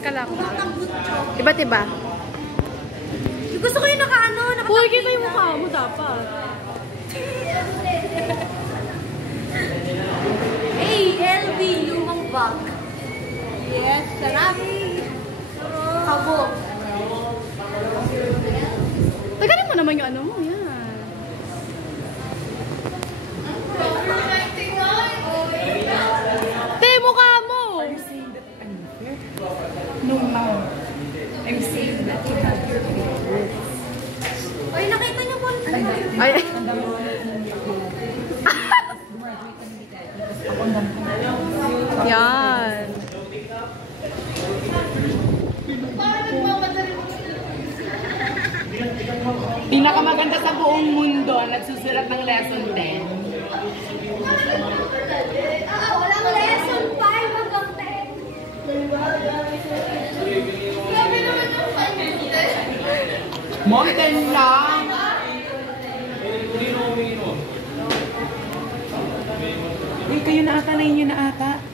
ka lang. Iba't iba. Gusto ko yung naka-ano, Uy, kita yung mukha mo dapat. Hey, LV, lumang bag. Yes, sarap. Kabo. Tagarin mo naman yung ano mo, yan. Te, mukha mo! I'm saying that I'm here. No, ma'am. I'm saying that you have your favorites. Ay, nakita niyo po. Ay, yan. Pinakamaganda sa buong mundo ang nagsusulat ng lesson 10. Walang lesson 5 hanggang 10. Grabe naman yung kanya. Mountain lang! Eh, kayo na ata, na inyo na ata.